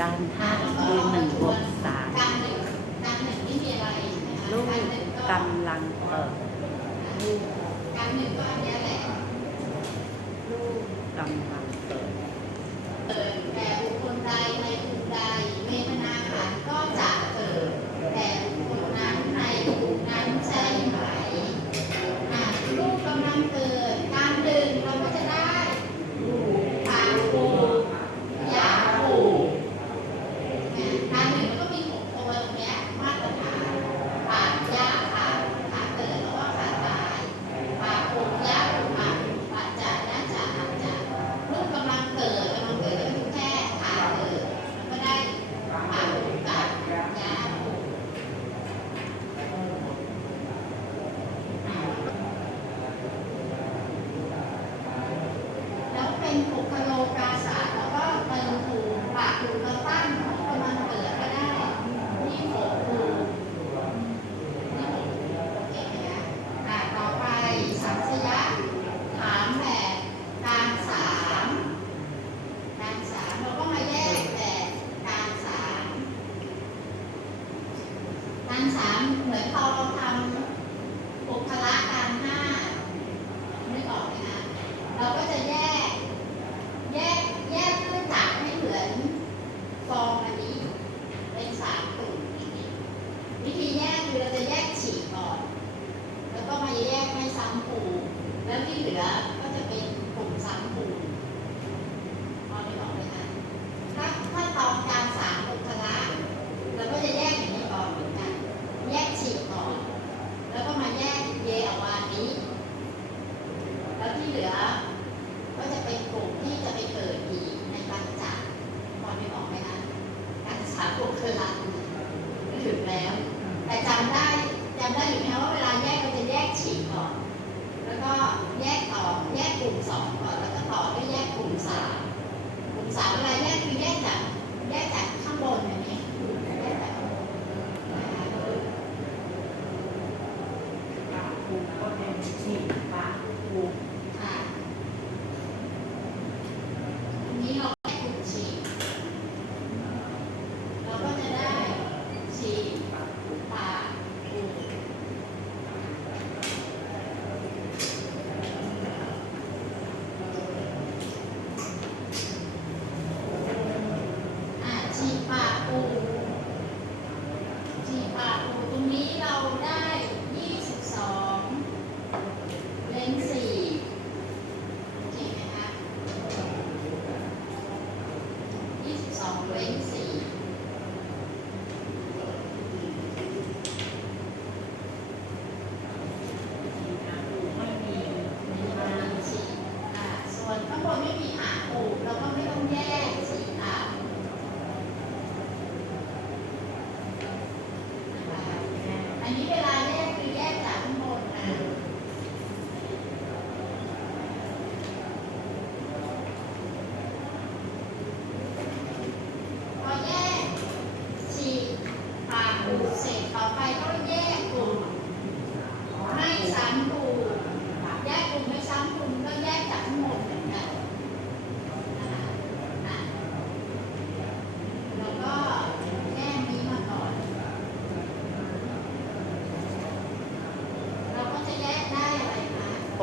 การท่า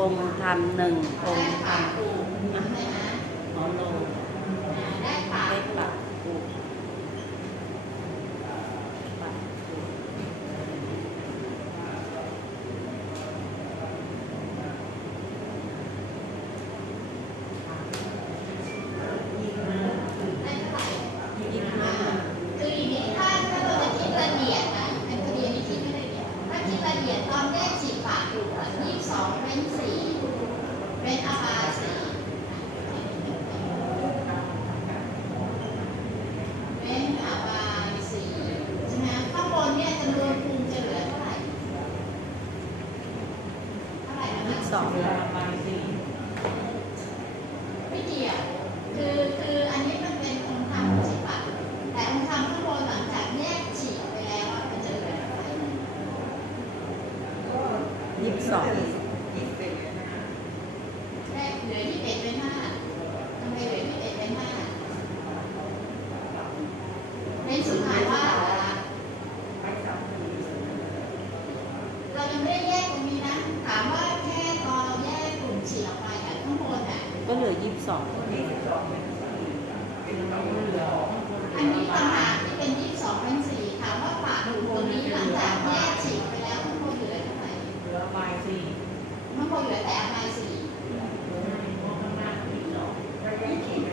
องค์ธรรมหนึ่งองค์ธรรม ยังไม่ได้แยกตรงนี้นะ ถามว่าแค่ตอนเราแยกกลุ่มฉีดออกไปแต่ข้างบนอะก็เหลือยี่สิบสองอันนี้ต่างหากที่เป็นยี่สิบสองพันสี่ค่ะว่าฝาดูตัวนี้หลังจากแยกฉีดไปแล้วข้างบนเหลือเท่าไหร่เหลือไมสี่ข้างบนเหลือแต่ไมสี่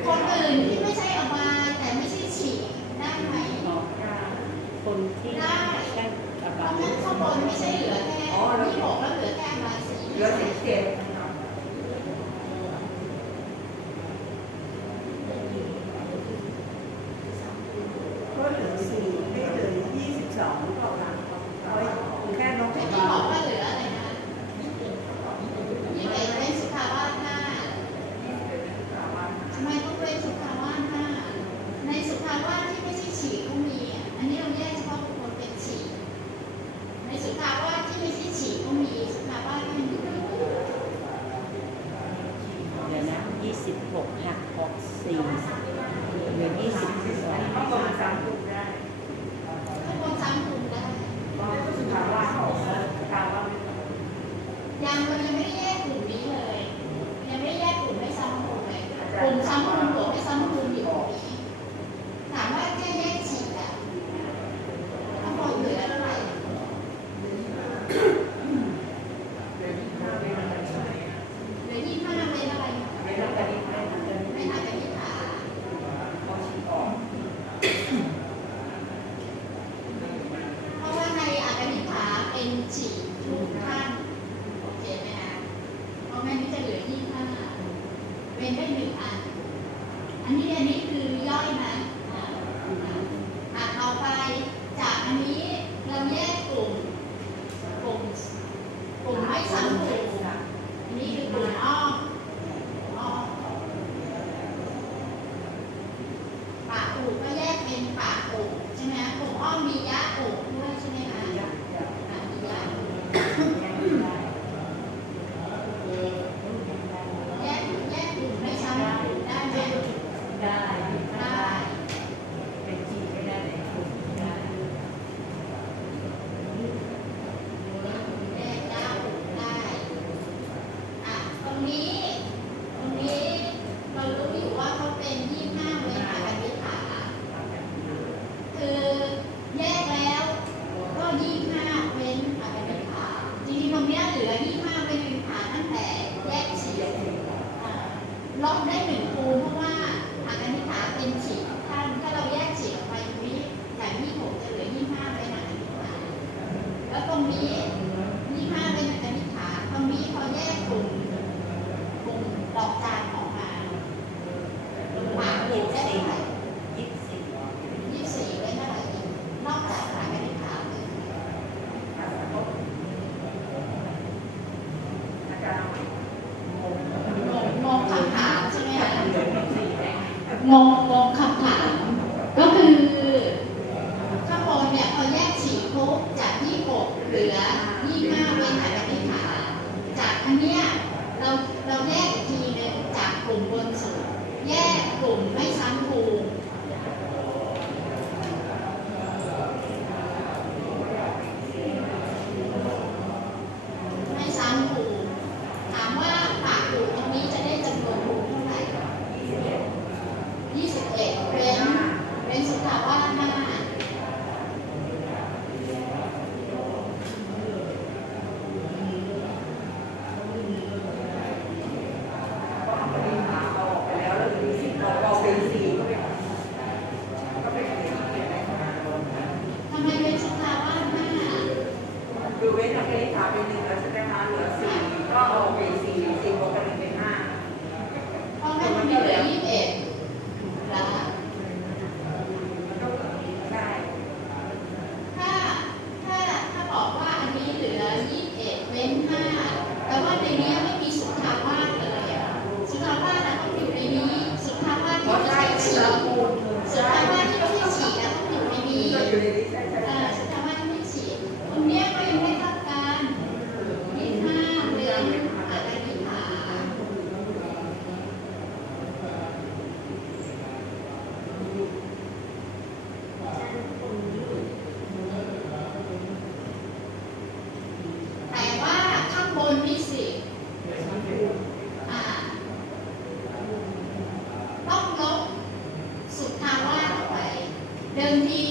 คนอื่นที่ไม่ใช่ออกาแต่ไม่ใช่ฉีดได้ไหมคนที่ได้เพราะนั้นข้างบนไม่ใช่ Yo bendiga.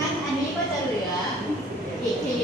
งั้นอันนี้ก็จะเหลืออีกที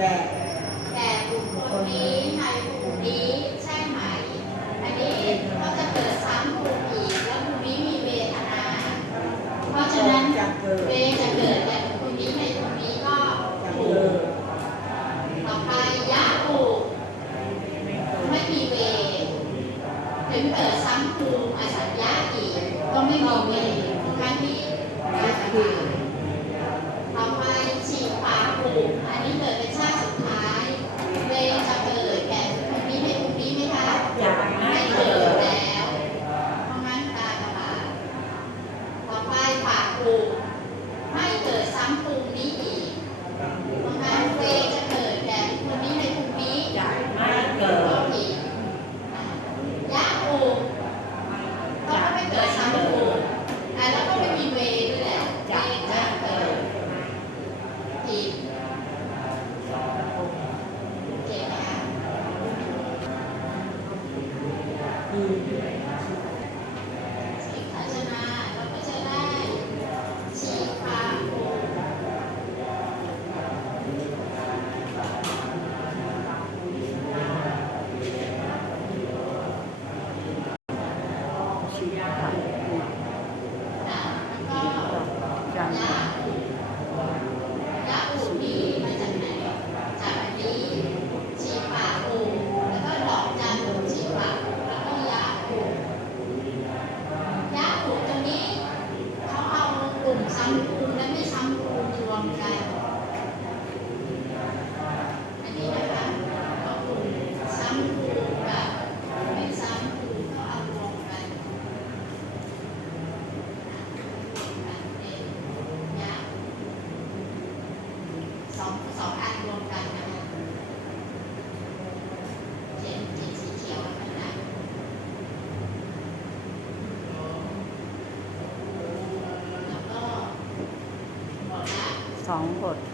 that Vòng.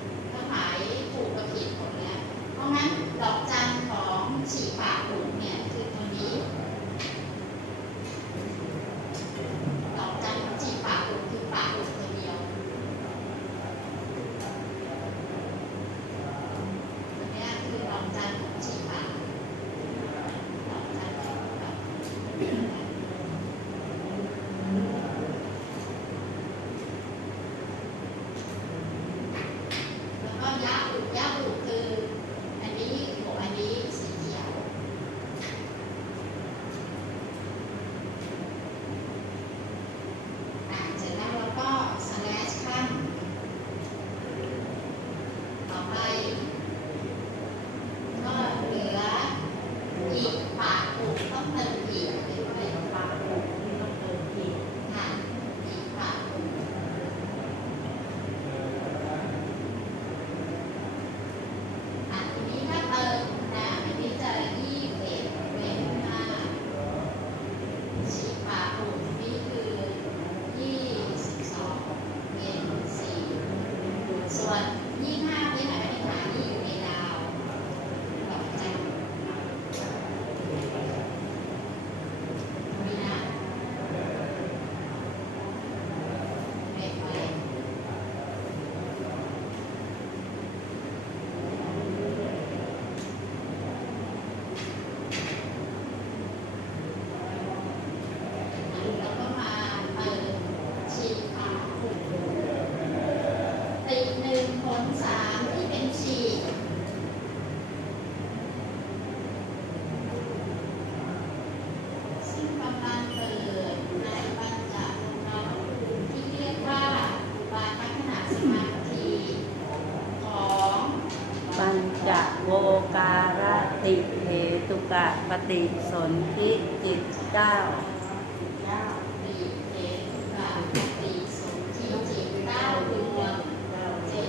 ก้า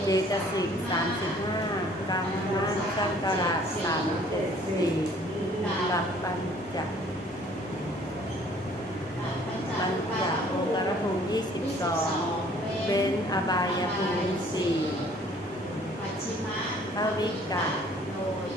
เยกสิกสามสิบห้ากามมาสังกราสามเจ็ดสี่หลักปัญจักปัญจักโอการภูมิยี่สิบสองเป็นอบายภูมิสี่พระวิกะโดย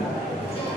はい。